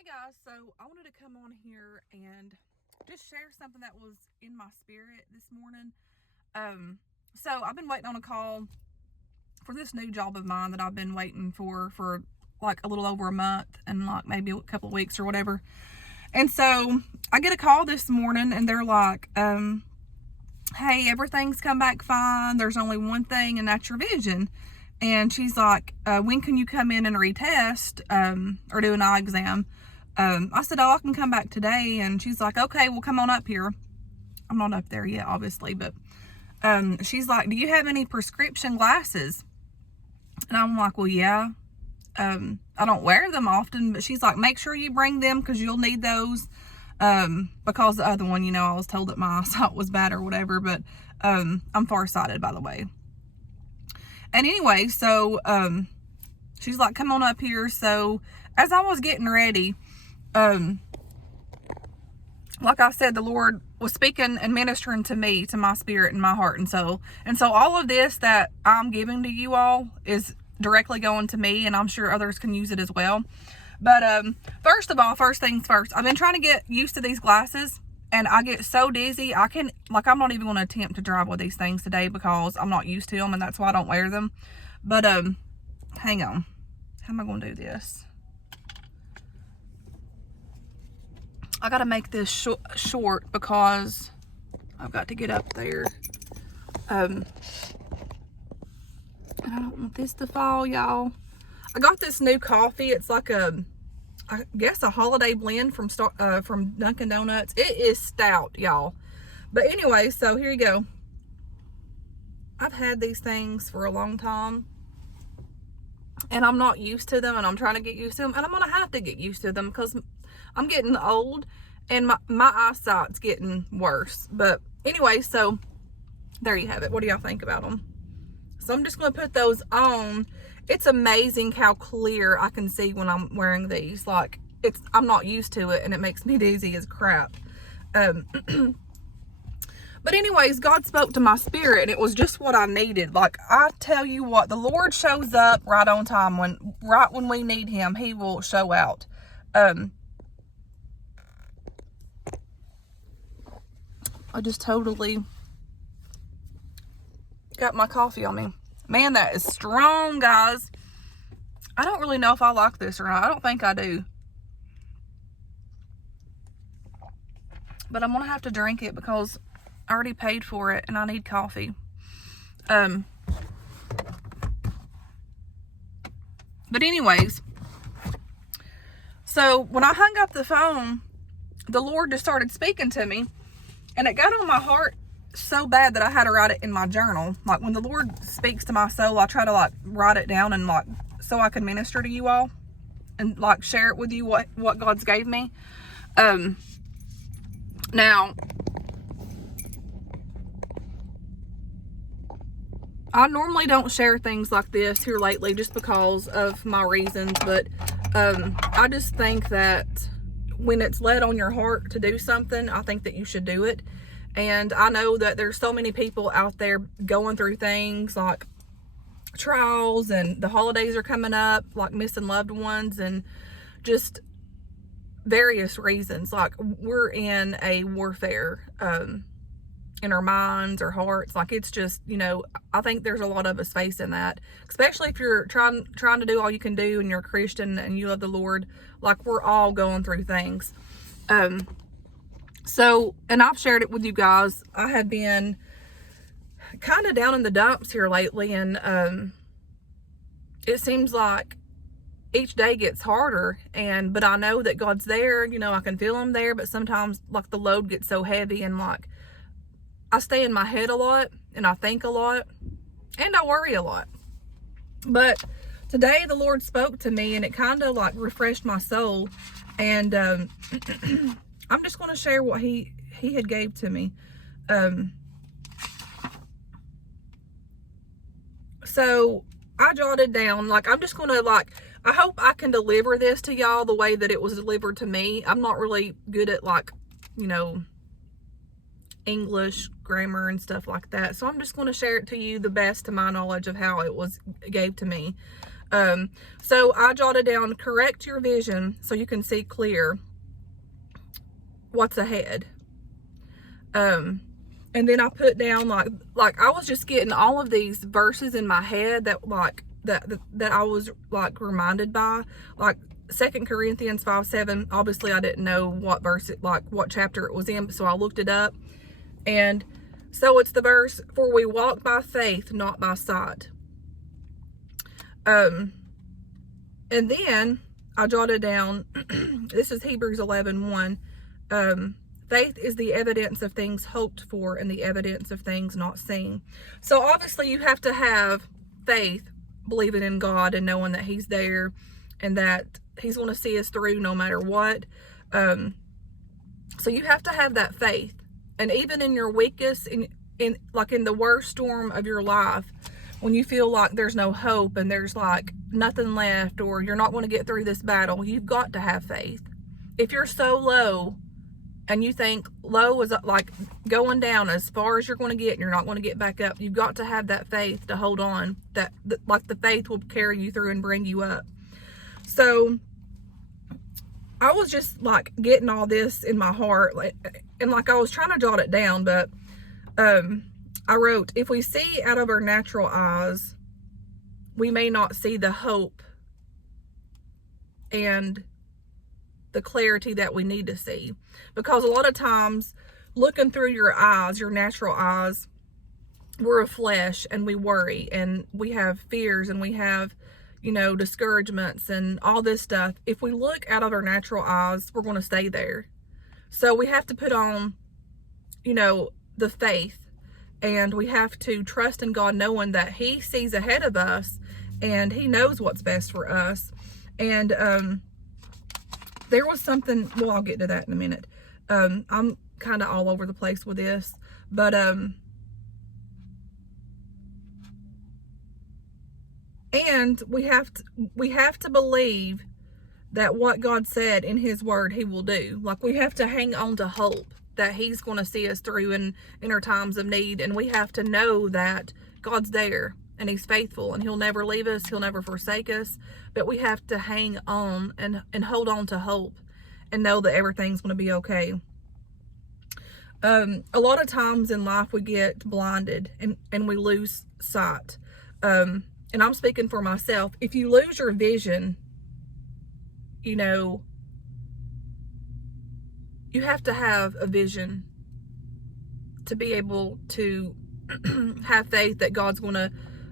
Hey guys, so I wanted to come on here and just share something that was in my spirit this morning. So I've been waiting on a call for this new job of mine that I've been waiting for like a little over a month and like maybe a couple of weeks or whatever. And so I get a call this morning and they're like, hey, everything's come back fine. There's only one thing, and that's your vision. And she's like, when can you come in and retest or do an eye exam? I said, oh, I can come back today. And she's like, okay, well, come on up here. I'm not up there yet, obviously, but she's like, do you have any prescription glasses? And I'm like, well, yeah. I don't wear them often, but she's like, make sure you bring them because you'll need those. Because the other one, I was told that my eyesight was bad or whatever, but I'm farsighted, by the way. And anyway, so she's like, come on up here. So as I was getting ready, like I said, the Lord was speaking and ministering to me, to my spirit and my heart and soul. And so all of this that I'm giving to you all is directly going to me, and I'm sure others can use it as well. But first of all, first things first, I've been trying to get used to these glasses, and I get so dizzy. I'm not even going to attempt to drive with these things today because I'm not used to them, and that's why I don't wear them. But hang on. How am I going to do this? I got to make this short because I've got to get up there. And I don't want this to fall, y'all. I got this new coffee. It's like I guess a holiday blend from Dunkin' Donuts. It is stout, y'all. But anyway, so here you go. I've had these things for a long time, and I'm not used to them, and I'm trying to get used to them, and I'm gonna have to get used to them because I'm getting old and my eyesight's getting worse. But anyway, so there you have it. What do y'all think about them? So I'm just going to put those on. It's amazing how clear I can see when I'm wearing these. Like, I'm not used to it, and it makes me dizzy as crap. But anyways, God spoke to my spirit, and it was just what I needed. Like, I tell you what, the Lord shows up right on time. Right when we need him, he will show out. I just totally got my coffee on me. Man, that is strong, guys. I don't really know if I like this or not. I don't think I do. But I'm going to have to drink it because I already paid for it and I need coffee. But anyways, so when I hung up the phone, the Lord just started speaking to me, and it got on my heart so bad that I had to write it in my journal. Like, when the Lord speaks to my soul, I try to like write it down and like so I can minister to you all and like share it with you what God's gave me. Now I normally don't share things like this here lately just because of my reasons, but I just think that when it's led on your heart to do something, I think that you should do it. And I know that there's so many people out there going through things like trials, and the holidays are coming up, like missing loved ones, and just various reasons. Like, we're in a warfare in our minds, our hearts. Like, it's just, I think there's a lot of us facing that, especially if you're trying to do all you can do and you're a Christian and you love the Lord. Like, we're all going through things. So, and I've shared it with you guys. I had been kind of down in the dumps here lately, and it seems like each day gets harder, but I know that God's there. I can feel him there, but sometimes like the load gets so heavy, and like I stay in my head a lot, and I think a lot, and I worry a lot. But today the Lord spoke to me, and it kind of like refreshed my soul, and I'm just going to share what he had gave to me. So I jotted down, like, I'm just going to I hope I can deliver this to y'all the way that it was delivered to me. I'm not really good at English grammar and stuff like that. So I'm just going to share it to you the best to my knowledge of how it was gave to me. So I jotted down, correct your vision so you can see clear what's ahead. And then I put down like I was just getting all of these verses in my head that that I was like reminded by, like 2 Corinthians 5:7. Obviously I didn't know what verse what chapter it was in, so I looked it up. And so it's the verse, for we walk by faith, not by sight. And then I jotted down, this is Hebrews 11:1. Faith is the evidence of things hoped for and the evidence of things not seen. So obviously you have to have faith, believing in God and knowing that he's there and that he's going to see us through no matter what. So you have to have that faith. And even in your weakest, in the worst storm of your life, when you feel like there's no hope and there's like nothing left, or you're not going to get through this battle, you've got to have faith. If you're so low and you think low is like going down as far as you're going to get and you're not going to get back up, you've got to have that faith to hold on, that like the faith will carry you through and bring you up. So I was just like getting all this in my heart, and like I was trying to jot it down, but I wrote, if we see out of our natural eyes, we may not see the hope and the clarity that we need to see. Because a lot of times, looking through your eyes, your natural eyes, we're a flesh and we worry and we have fears and we have, discouragements and all this stuff. If we look out of our natural eyes, we're going to stay there. So we have to put on, the faith, and we have to trust in God, knowing that he sees ahead of us and he knows what's best for us. And there was something, well, I'll get to that in a minute. I'm kind of all over the place with this, but and we have to believe that what God said in his word he will do. Like, we have to hang on to hope that he's going to see us through in our times of need, and we have to know that God's there and he's faithful and he'll never leave us, he'll never forsake us. But we have to hang on and hold on to hope and know that everything's going to be okay. A lot of times in life we get blinded and we lose sight. And I'm speaking for myself. If you lose your vision, you have to have a vision to be able to have faith that God's going to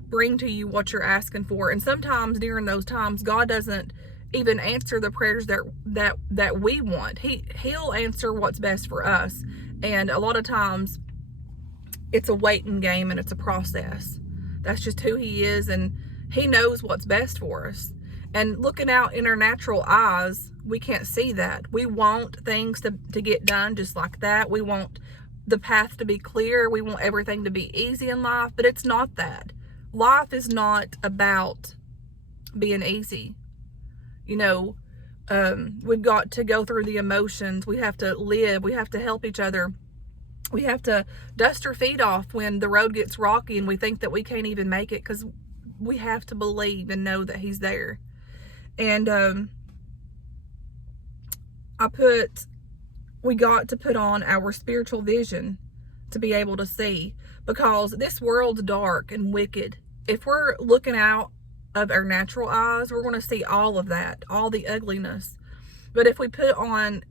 bring to you what you're asking for. And sometimes during those times, God doesn't even answer the prayers that we want. He'll answer what's best for us. And a lot of times it's a waiting game and it's a process. That's just who he is, and he knows what's best for us. And looking out in our natural eyes, we can't see that. We want things to get done just like that. We want the path to be clear. We want everything to be easy in life, but it's not that. Life is not about being easy. We've got to go through the emotions. We have to live. We have to help each other. We have to dust our feet off when the road gets rocky and we think that we can't even make it, because we have to believe and know that he's there. And we got to put on our spiritual vision to be able to see, because this world's dark and wicked. If we're looking out of our natural eyes, we're going to see all of that, all the ugliness. But if we put on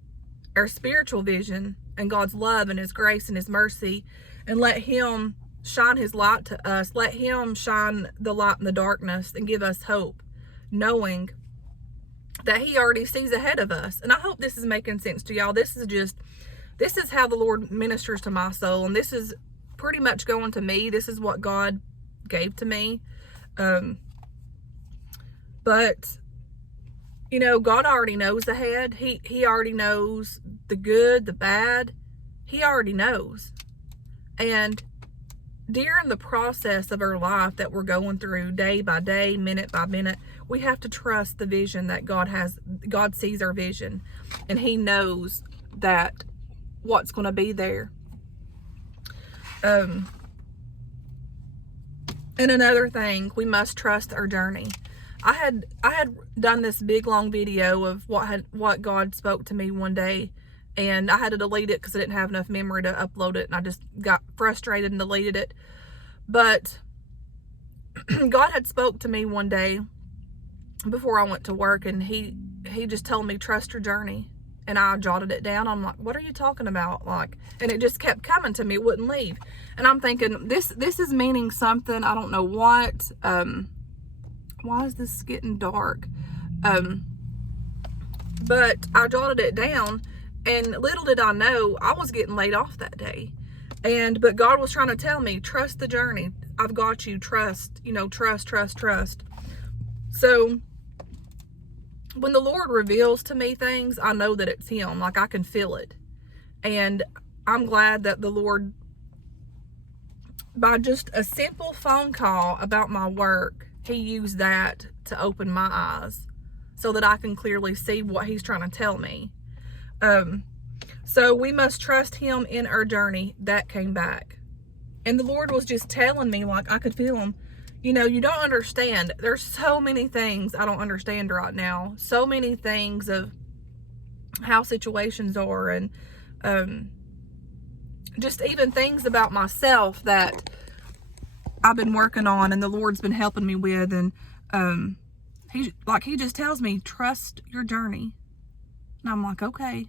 our spiritual vision and God's love and his grace and his mercy, and let him shine his light to us, let him shine the light in the darkness and give us hope, knowing that he already sees ahead of us. And I hope this is making sense to y'all. This is how the Lord ministers to my soul, and this is pretty much going to me. This is what God gave to me. But God already knows ahead. He already knows the good, the bad. He already knows. And during the process of our life that we're going through, day by day, minute by minute, we have to trust the vision that God has. God sees our vision, and he knows that what's going to be there. And another thing, we must trust our journey. I had done this big long video of what God spoke to me one day, and I had to delete it because I didn't have enough memory to upload it, and I just got frustrated and deleted it. But God had spoke to me one day before I went to work, and he just told me, trust your journey. And I jotted it down. I'm like, what are you talking about? Like, and it just kept coming to me. It wouldn't leave. And I'm thinking, this is meaning something. I don't know what. Why is this getting dark? But I jotted it down, and little did I know I was getting laid off that day. But God was trying to tell me, trust the journey. I've got you. Trust, trust. So when the Lord reveals to me things, I know that it's Him. Like, I can feel it. And I'm glad that the Lord, by just a simple phone call about my work, He used that to open my eyes so that I can clearly see what He's trying to tell me. So we must trust Him in our journey. That came back. And the Lord was just telling me, like, I could feel Him. You don't understand. There's so many things I don't understand right now. So many things of how situations are, and just even things about myself that I've been working on and the Lord's been helping me with. And He just tells me, trust your journey. And I'm like, okay.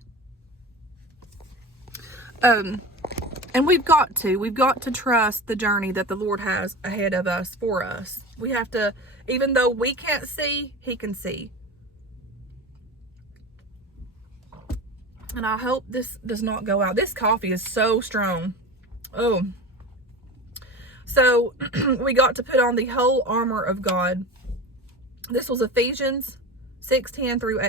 And we've got to trust the journey that the Lord has ahead of us for us. We have to, even though we can't see, He can see. And I hope this does not go out. This coffee is so strong. Oh. So we got to put on the whole armor of God. This was Ephesians 6:10 through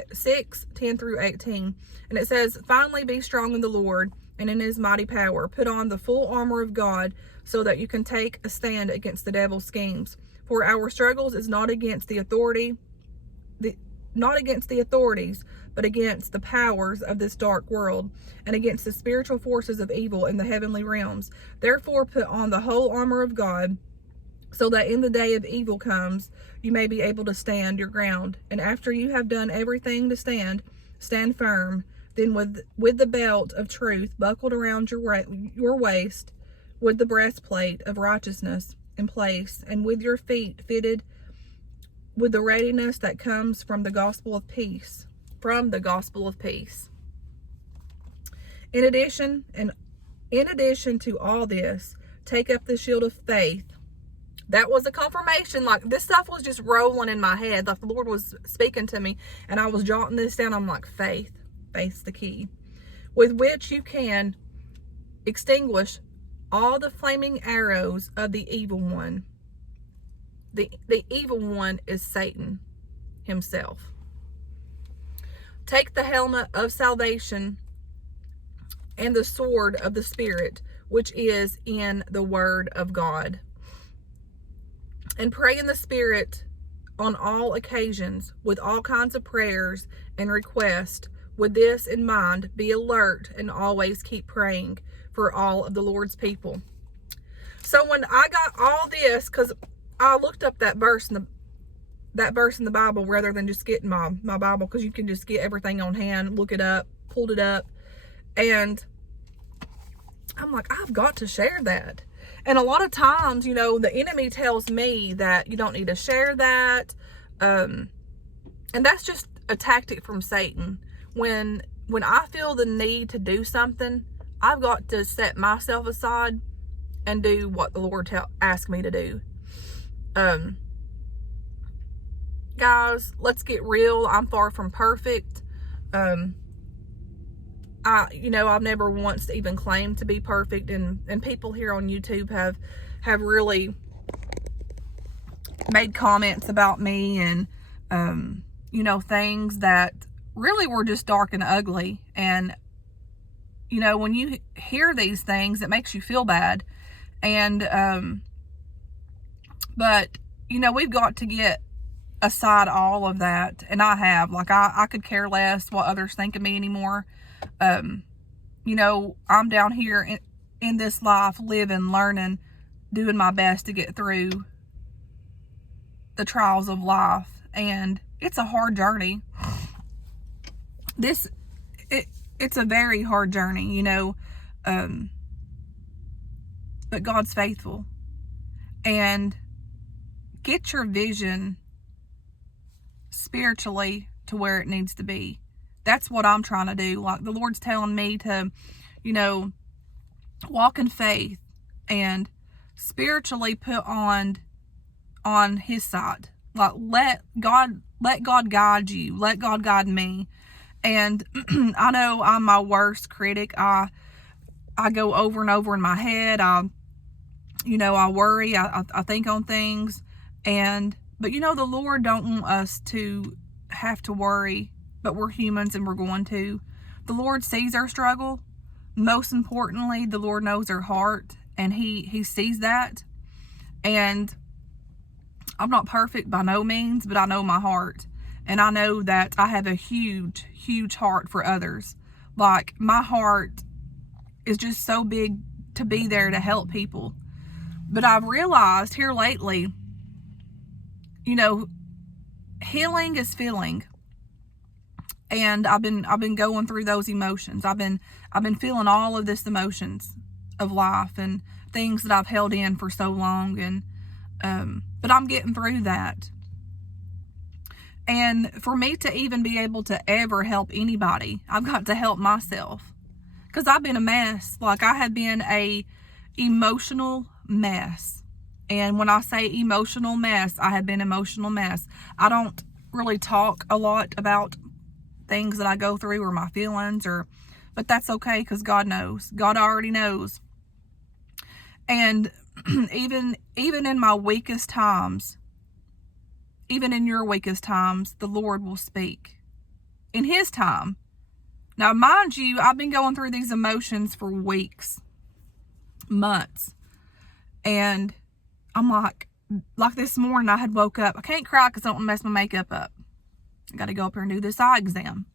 18. And it says, finally be strong in the Lord and in His mighty power. Put on the full armor of God so that you can take a stand against the devil's schemes. For our struggles is not against the authorities, but against the powers of this dark world, and against the spiritual forces of evil in the heavenly realms. Therefore put on the whole armor of God, so that in the day of evil comes, you may be able to stand your ground. And after you have done everything to stand firm. Then with the belt of truth buckled around your waist, with the breastplate of righteousness in place, and with your feet fitted with the readiness that comes from the gospel of peace. In addition to all this, take up the shield of faith. That was a confirmation. Like, this stuff was just rolling in my head. Like, the Lord was speaking to me, and I was jotting this down. I'm like, faith's the key, with which you can extinguish all the flaming arrows of the evil one. The evil one is Satan himself. Take the helmet of salvation and the sword of the Spirit, which is in the Word of God. And pray in the Spirit on all occasions with all kinds of prayers and requests. With this in mind, be alert and always keep praying for all of the Lord's people. So when I got all this, because I looked up that verse in the Bible rather than just getting my Bible, because you can just get everything on hand, look it up, pulled it up, and I'm like, I've got to share that. And a lot of times, the enemy tells me that you don't need to share that, and that's just a tactic from Satan. When I feel the need to do something, I've got to set myself aside and do what the Lord asked me to do. Guys, let's get real. I'm far from perfect. I've never once even claimed to be perfect, and people here on YouTube have really made comments about me, and things that really were just dark and ugly. And when you hear these things, it makes you feel bad. And but we've got to get aside all of that, and I have. Like, I could care less what others think of me anymore. I'm down here in this life, living, learning, doing my best to get through the trials of life. and it's a hard journey. It's a very hard journey, you know, but God's faithful. And get your vision spiritually to where it needs to be. That's what I'm trying to do. Like, the Lord's telling me to, you know, walk in faith and spiritually put on his side. Like, let God guide you. Let God guide me. And I know I'm my worst critic. I go over and over in my head. I worry. I think on things. But you know, the Lord don't want us to have to worry, but we're humans and we're going to. The Lord sees our struggle. Most importantly, the Lord knows our heart, and he sees that. And I'm not perfect by no means, but I know my heart. And I know that I have a huge, huge heart for others. Like, my heart is just so big to be there to help people. But I've realized here lately, you know, healing is feeling. And I've been going through those emotions. I've been feeling all of this emotions of life and things that I've held in for so long. And but I'm getting through that. And for me to even be able to ever help anybody, I've got to help myself. Because I've been a mess. Like, I have been a emotional mess. And when I say emotional mess, I have been emotional mess. I don't really talk a lot about things that I go through or my feelings, but that's okay, because God knows. God already knows. And even in my weakest times, even in your weakest times, the Lord will speak in his time. Now, mind you, I've been going through these emotions for weeks, months. And I'm like this morning, I had woke up. I can't cry because I don't want to mess my makeup up. I got to go up here and do this eye exam.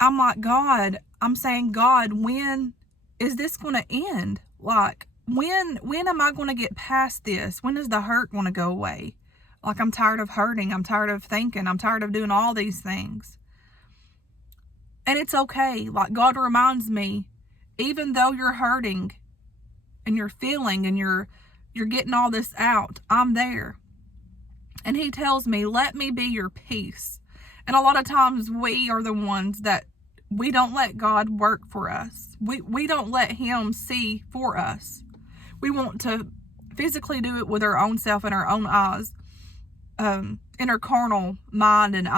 I'm like, God, I'm saying, God, when is this going to end? Like, when am I going to get past this? When is the hurt going to go away? Like, I'm tired of hurting. I'm tired of thinking. I'm tired of doing all these things. And it's okay. Like, God reminds me, even though you're hurting and you're feeling and you're getting all this out, I'm there. And he tells me, let me be your peace. And a lot of times we are the ones that we don't let God work for us. We don't let him see for us. We want to physically do it with our own self and our own eyes, in our carnal mind and eyes.